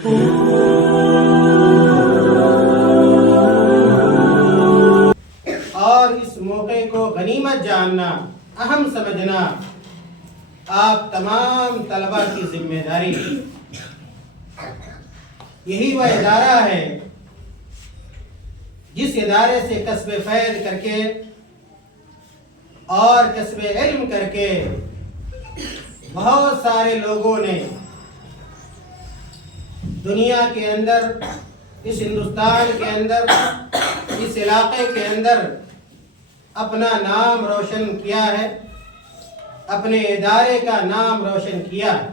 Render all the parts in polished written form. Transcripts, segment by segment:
اور اس موقع کو غنیمت جاننا، اہم سمجھنا آپ تمام طلباء کی ذمہ داری ہے۔ یہی وہ ادارہ ہے جس ادارے سے کسب فیض کر کے اور کسب علم کر کے بہت سارے لوگوں نے دنیا کے اندر، اس ہندوستان کے اندر، اس علاقے کے اندر اپنا نام روشن کیا ہے، اپنے ادارے کا نام روشن کیا ہے۔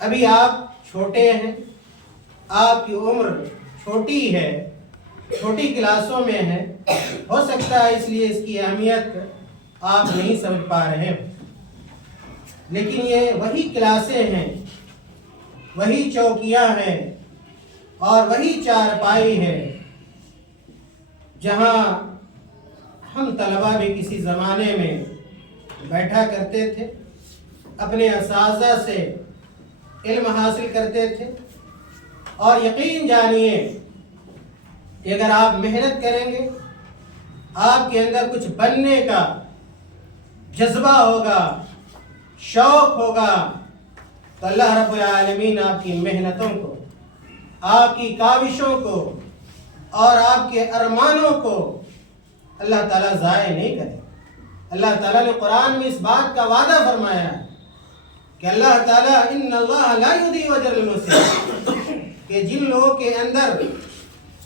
ابھی آپ چھوٹے ہیں، آپ کی عمر چھوٹی ہے، چھوٹی کلاسوں میں ہے، ہو سکتا ہے اس لیے اس کی اہمیت آپ نہیں سمجھ پا رہے ہیں، لیکن یہ وہی کلاسیں ہیں، وہی چوکیاں ہیں اور وہی چارپائی ہے جہاں ہم طلباء بھی کسی زمانے میں بیٹھا کرتے تھے، اپنے اساتذہ سے علم حاصل کرتے تھے۔ اور یقین جانیے کہ اگر آپ محنت کریں گے، آپ کے اندر کچھ بننے کا جذبہ ہوگا، شوق ہوگا، تو اللہ رب العالمین آپ کی محنتوں کو، آپ کی کاوشوں کو اور آپ کے ارمانوں کو اللہ تعالیٰ ضائع نہیں کرے۔ اللہ تعالیٰ نے قرآن میں اس بات کا وعدہ فرمایا ہے کہ اللہ تعالیٰ ان اللہ لا یضیع اجر المحسنین، کہ جن لوگوں کے اندر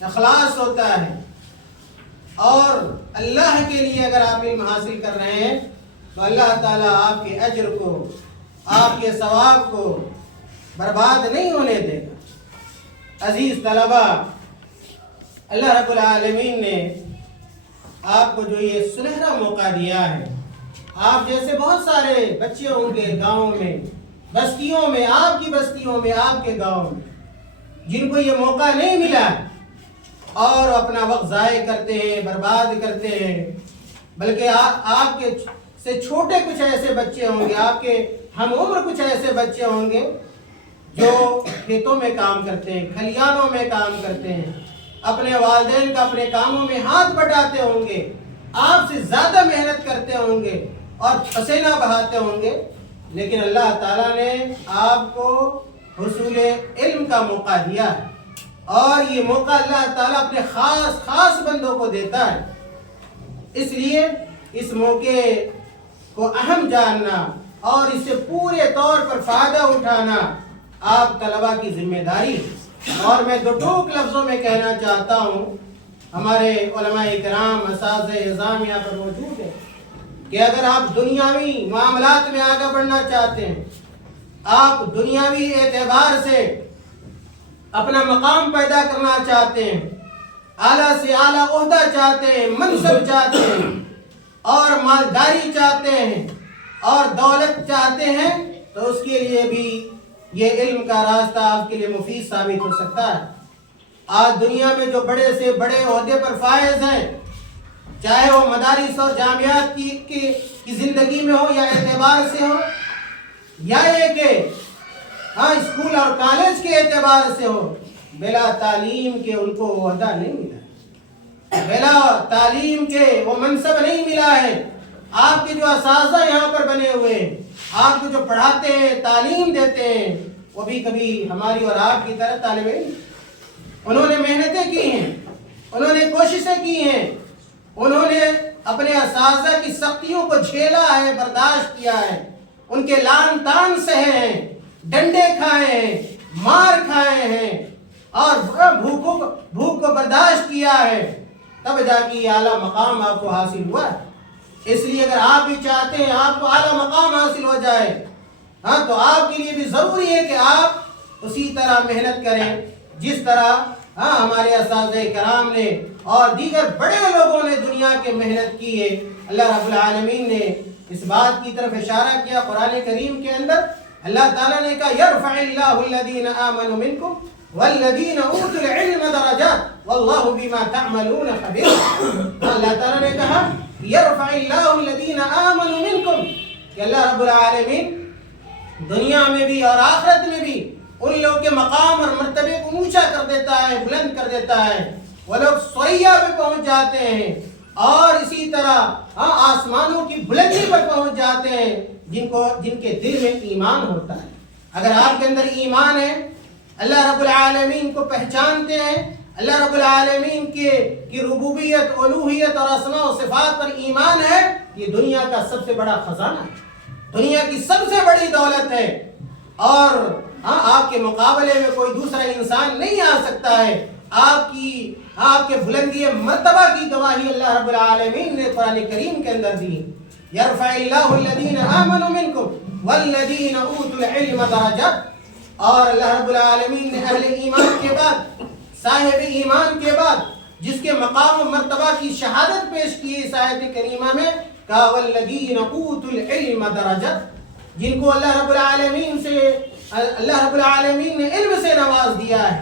اخلاص ہوتا ہے اور اللہ کے لیے اگر آپ علم حاصل کر رہے ہیں تو اللہ تعالیٰ آپ کے اجر کو، آپ کے ثواب کو برباد نہیں ہونے دے گا۔ عزیز طلباء، اللہ رب العالمین نے آپ کو جو یہ سنہرا موقع دیا ہے، آپ جیسے بہت سارے بچے ہوں گے گاؤں میں، بستیوں میں، آپ کی بستیوں میں، آپ کے گاؤں میں، جن کو یہ موقع نہیں ملا اور اپنا وقت ضائع کرتے ہیں، برباد کرتے ہیں، بلکہ آپ کے سے چھوٹے کچھ ایسے بچے ہوں گے، آپ کے ہم عمر کچھ ایسے بچے ہوں گے جو کھیتوں میں کام کرتے ہیں، کھلیانوں میں کام کرتے ہیں، اپنے والدین کا اپنے کاموں میں ہاتھ بٹاتے ہوں گے، آپ سے زیادہ محنت کرتے ہوں گے اور پسینہ بہاتے ہوں گے، لیکن اللہ تعالیٰ نے آپ کو حصول علم کا موقع دیا ہے، اور یہ موقع اللہ تعالیٰ اپنے خاص بندوں کو دیتا ہے۔ اس لیے اس موقع کو اہم جاننا اور اس سے پورے طور پر فائدہ اٹھانا آپ طلباء کی ذمہ داری ہے۔ اور میں دو ٹوک لفظوں میں کہنا چاہتا ہوں، ہمارے علماء کرام، اساتذہ اعظام یہاں پر موجود ہیں، کہ اگر آپ دنیاوی معاملات میں آگے بڑھنا چاہتے ہیں، آپ دنیاوی اعتبار سے اپنا مقام پیدا کرنا چاہتے ہیں، اعلیٰ سے اعلیٰ عہدہ چاہتے ہیں، منصب چاہتے ہیں اور مالداری چاہتے ہیں اور دولت چاہتے ہیں، تو اس کے لیے بھی یہ علم کا راستہ آپ کے لیے مفید ثابت ہو سکتا ہے۔ آج دنیا میں جو بڑے سے بڑے عہدے پر فائز ہیں، چاہے وہ مدارس اور جامعات کی زندگی میں ہو یا اعتبار سے ہو، یا یہ کہ اسکول اور کالج کے اعتبار سے ہو، بلا تعلیم کے ان کو عہدہ نہیں ملا، بلا تعلیم کے وہ منصب نہیں ملا ہے۔ آپ کے جو اساتذہ یہاں پر بنے ہوئے ہیں، آپ کو جو پڑھاتے ہیں، تعلیم دیتے ہیں، وہ بھی کبھی ہماری اور آپ کی طرح طالب علم، انہوں نے محنتیں کی ہیں، انہوں نے کوششیں کی ہیں، انہوں نے اپنے اساتذہ کی سختیوں کو جھیلا ہے، برداشت کیا ہے، ان کے لان تان سہے ہیں، ڈنڈے کھائے ہیں، مار کھائے ہیں اور بھوک کو برداشت کیا ہے، تب جا کے یہ اعلیٰ مقام آپ کو حاصل ہوا ہے۔ اس لیے اگر آپ بھی چاہتے ہیں آپ کو اعلیٰ مقام حاصل ہو جائے، تو آپ کے لیے بھی ضروری ہے کہ آپ اسی طرح محنت کریں جس طرح ہمارے اساتذہ کرام نے اور دیگر بڑے لوگوں نے دنیا کے محنت کی ہے۔ اللہ رب العالمین نے اس بات کی طرف اشارہ کیا قرآن کریم کے اندر، اللہ تعالیٰ نے کہا یرفع اللہ الذین آمنوا منکم والذین اوتوا العلم درجات واللہ بما تعملون خبیر۔ اللہ تعالیٰ نے کہا یرفع اللہ الذین آمنوا منکم، کہ اللہ رب العالمین دنیا میں بھی اور آخرت میں بھی ان لوگوں کے مقام اور مرتبے کو اونچا کر دیتا ہے، بلند کر دیتا ہے. وہ لوگ ثریا پہ پہنچ جاتے ہیں اور اسی طرح آسمانوں کی بلندی پر پہنچ جاتے ہیں جن کے دل میں ایمان ہوتا ہے. اگر آپ کے اندر ایمان ہے، اللہ رب العالمین کو پہچانتے ہیں، اللہ رب العالمین کی ربوبیت، الوہیت اور اسماء و صفات پر ایمان ہے، یہ دنیا کا سب سے بڑا خزانہ ہے، دنیا کی سب سے بڑی دولت ہے، اور آپ کے مقابلے میں کوئی دوسرا انسان نہیں آ سکتا ہے. آپ کے بلندی مرتبہ کی گواہی اللہ رب العالمین نے قرآن کریم کے اندر دی. یرفع اللہ الذین آمنوا منکم والذین اوتوا العلم درجات. اور اللہ رب العالمین نے اہل ایمان کے بعد، صاحب ایمان کے بعد جس کے مقام و مرتبہ کی شہادت پیش کی اس آیت کریمہ میں، کہا والذین اوتوا العلم درجات، جن کو اللہ رب العالمین نے علم سے نواز دیا ہے.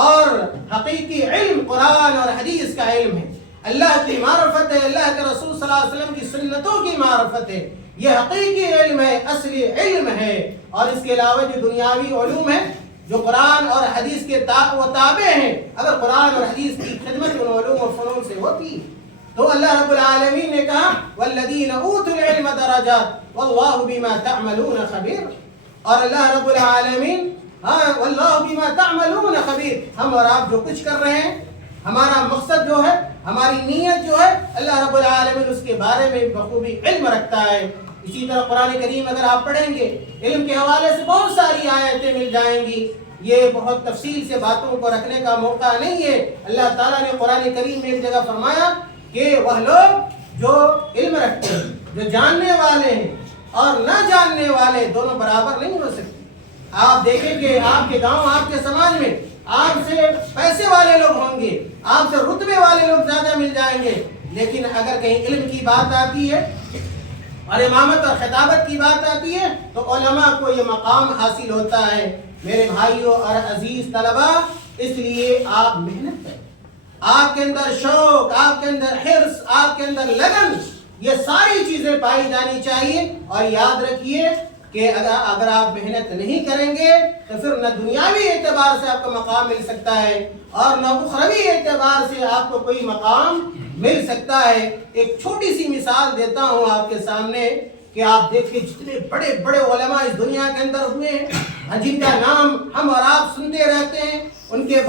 اور حقیقی علم قرآن اور حدیث کا علم ہے، اللہ کی معرفت ہے، اللہ کے رسول صلی اللہ علیہ وسلم کی سنتوں کی معرفت ہے. یہ حقیقی علم ہے، اصلی علم ہے. اور اس کے علاوہ جو دنیاوی علوم ہیں جو قرآن اور حدیث کے تابع ہیں، اگر قرآن اور حدیث کی خدمت ان علوم و فنون سے ہوتی تو اللہ رب العالمین نے کہا والذین اوتوا العلم درجات واللہ بما تعملون خبیر. اور اللہ رب العالمین واللہ بما تعملون خبیر، ہم اور آپ جو کچھ کر رہے ہیں، ہمارا مقصد جو ہے، ہماری نیت جو ہے، اللہ رب العالمین اس کے بارے میں بخوبی علم رکھتا ہے. اسی طرح قرآن کریم اگر آپ پڑھیں گے، علم کے حوالے سے بہت ساری آیتیں مل جائیں گی. یہ بہت تفصیل سے باتوں کو رکھنے کا موقع نہیں ہے. اللہ تعالیٰ نے قرآن کریم میں ایک جگہ فرمایا کہ وہ لوگ جو علم رکھتے ہیں، جو جاننے والے ہیں اور نہ جاننے والے، دونوں برابر نہیں ہو سکتے. آپ دیکھیں گے آپ کے گاؤں، آپ کے سماج میں آپ سے پیسے والے لوگ ہوں گے، آپ سے رتبے والے لوگ زیادہ مل جائیں گے، لیکن اگر کہیں علم کی بات آتی ہے اور امامت اور خطابت کی بات آتی ہے تو علماء کو یہ مقام حاصل ہوتا ہے. میرے بھائیوں اور عزیز طلباء، اس لیے آپ محنت کریں، آپ کے اندر شوق، آپ کے اندر حرص، آپ کے اندر لگن، یہ ساری چیزیں پائی جانی چاہیے. اور یاد رکھیے کہ اگر آپ محنت نہیں کریں گے تو پھر نہ دنیاوی اعتبار سے آپ کو مقام مل سکتا ہے اور نہ اخروی اعتبار سے آپ کو کوئی مقام مل سکتا ہے. ایک چھوٹی سی مثال دیتا ہوں آپ کے سامنے کہ آپ دیکھیں جتنے بڑے بڑے علماء اس دنیا کے اندر ہوئے ہیں، جن کا نام ہم اور آپ سنتے رہتے ہیں، ان کے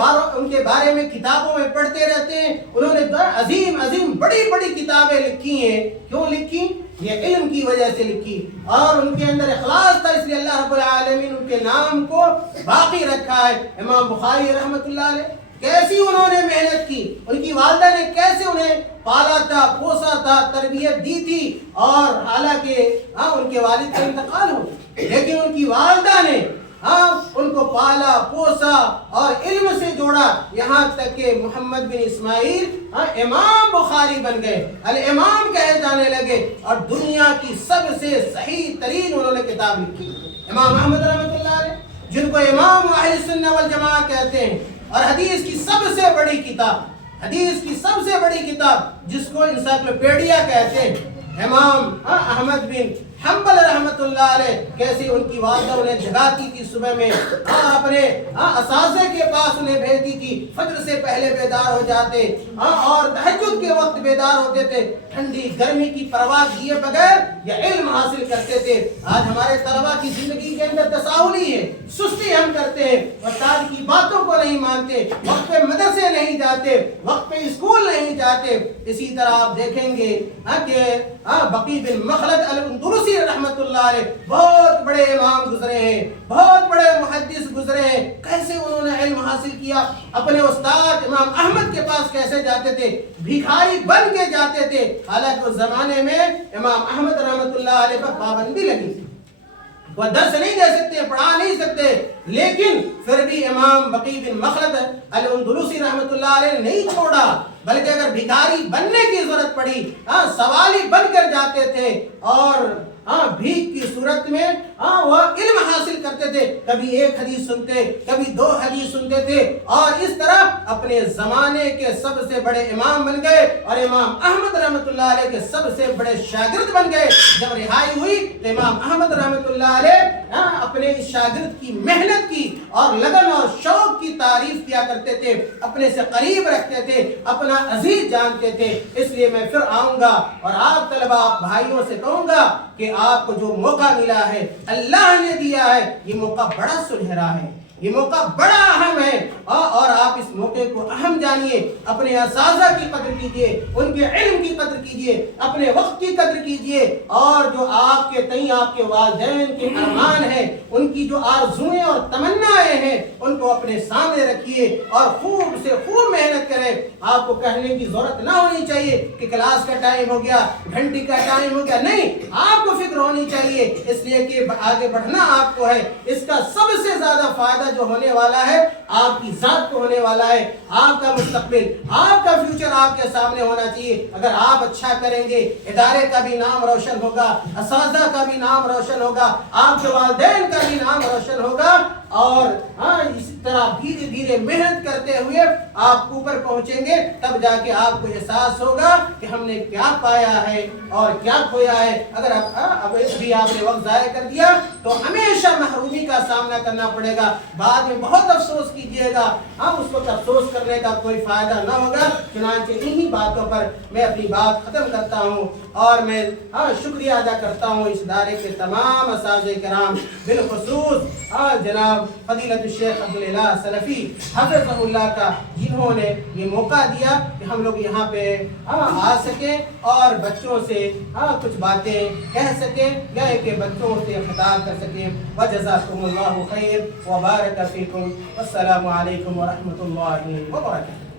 بارے میں کتابوں میں پڑھتے رہتے ہیں. انہوں نے عظیم عظیم بڑی بڑی کتابیں لکھی ہیں. کیوں لکھی؟ یہ علم کی وجہ سے لکھی، اور ان کے اندر اخلاص تھا، اس لیے اللہ رب العالمین ان کے نام کو باقی رکھا ہے. امام بخاری رحمۃ اللہ علیہ، کیسی انہوں نے محنت کی، ان کی والدہ نے کیسے انہیں پالا تھا، پوسا تھا، تربیت دی تھی. اور حالانکہ ان کے والد کا انتقال ہو، لیکن ان کی والدہ نے ان کو پالا، پوسا اور علم سے جوڑا، یہاں تک کہ محمد بن اسماعیل امام بخاری بن گئے، الامام کہے جانے لگے، اور دنیا کی سب سے صحیح ترین انہوں نے کتاب لکھی. امام احمد رحمۃ اللہ علیہ، جن کو امام اہل سنہ والجماعہ کہتے ہیں، اور حدیث کی سب سے بڑی کتاب جس کو انسائکلوپیڈیا کہتے ہیں، امام احمد بن حنبل رحمت اللہ علیہ، کیسے ان کی والدہ انہیں جگاتی تھی صبح میں، اپنے اساتذہ کے پاس انہیں بھیجتی تھی، فجر سے پہلے بیدار ہو جاتے اور تہجد کے وقت بیدار ہوتے تھے، ٹھنڈی گرمی کی پرواہ کیے بغیر یہ علم حاصل کرتے تھے. آج ہمارے طلباء کی زندگی کے اندر تساہلی ہے، سستی ہم کرتے ہیں، استاد کی باتوں کو نہیں مانتے، وقت پہ مدرسے نہیں جاتے، وقت پہ اسکول نہیں جاتے. اسی طرح آپ دیکھیں گے کہ بقی بن مخلد الاندلسی رحمت اللہ علیہ بہت بڑے امام گزرے ہیں، بہت بڑے محدث گزرے ہیں. کیسے انہوں نے علم حاصل کیا؟ اپنے استاد امام احمد کے پاس کیسے جاتے تھے؟ بھکاری بن کے جاتے تھے. حالانکہ اس زمانے میں امام احمد رحمت اللہ علیہ پر پابندی لگی تھی، وہ درس نہیں دے سکتے، پڑھا نہیں سکتے، لیکن پھر بھی امام بقی بن مخلد الاندلسی رحمت اللہ علیہ نے نہیں چھوڑا، بلکہ اگر بھکاری بننے کی ضرورت پڑی سوالی بن کر جاتے تھے. اور بھیک کی صورت میں وہ علم حاصل کرتے تھے. کبھی ایک حدیث سنتے, کبھی 2 حدیث سنتے تھے, اور اس طرح اپنے زمانے کے سب سے بڑے امام بن گئے, اور امام احمد رحمۃ اللہ علیہ کے سب سے بڑے شاگرد بن گئے. جب رہائی ہوئی تو امام احمد رحمۃ اللہ علیہ اپنے اس شاگرد کی محنت کی اور لگن اور شوق کی تعریف کیا کرتے تھے, اپنے سے قریب رکھتے تھے, اپنا عزیز جانتے تھے. اس لیے میں پھر آؤں گا اور آپ طلبہ, آپ بھائیوں سے کہوں گا کہ آپ کو جو موقع ملا ہے, اللہ نے دیا ہے, یہ موقع بڑا سنہرا ہے, یہ موقع بڑا اہم ہے, اور آپ اس موقع کو اہم جانیے. اپنے اساتذہ کی قدر کیجئے, ان کے علم کی قدر کیجئے, اپنے وقت کی قدر کیجئے, اور جو آپ کے تئیں آپ کے والدین کے ارمان ہیں, ان کی جو آرزویں اور تمنائیں ہیں, ان کو اپنے سامنے رکھیے اور خوب سے خوب محنت کریں. آپ کو کہنے کی ضرورت نہ ہونی چاہیے کہ کلاس کا ٹائم ہو گیا, گھنٹی کا ٹائم ہو گیا. نہیں, آپ کو فکر ہونی چاہیے, اس لیے کہ آگے بڑھنا آپ کو ہے. اس کا سب سے زیادہ فائدہ جو ہونے والا ہے آپ کی ذات کو ہونے والا ہے. آپ کا مستقبل, آپ کا فیوچر آپ کے سامنے ہونا چاہیے. اگر آپ اچھا کریں گے, ادارے کا بھی نام روشن ہوگا, اساتذہ کا بھی نام روشن ہوگا, آپ کے والدین کا بھی نام روشن ہوگا, اور اسی طرح دھیرے دھیرے محنت کرتے ہوئے آپ اوپر پہنچیں گے. تب جا کے آپ کو احساس ہوگا کہ ہم نے کیا پایا ہے اور کیا کھویا ہے. اگر ابھی آپ نے وقت ضائع کر دیا تو ہمیشہ محرومی کا سامنا کرنا پڑے گا. بعد میں بہت افسوس کیجیے گا. اس وقت افسوس کرنے کا کوئی فائدہ نہ ہوگا. چنانچہ انہی باتوں پر میں اپنی بات ختم کرتا ہوں, اور میں شکریہ ادا کرتا ہوں اس ادارے کے تمام اساتذہ کرام, بالخصوص جناب فضیلت الشیخ عبداللہ سلفی حفظہ اللہ کا, جنہوں نے یہ موقع دیا کہ ہم لوگ یہاں پہ آ سکیں اور بچوں سے کچھ باتیں کہہ سکیں, یا کہ بچوں سے خطاب کر سکیں. وجزاکم اللہ خیر وبارک فیکم, والسلام علیکم ورحمۃ اللہ وبرکاتہ.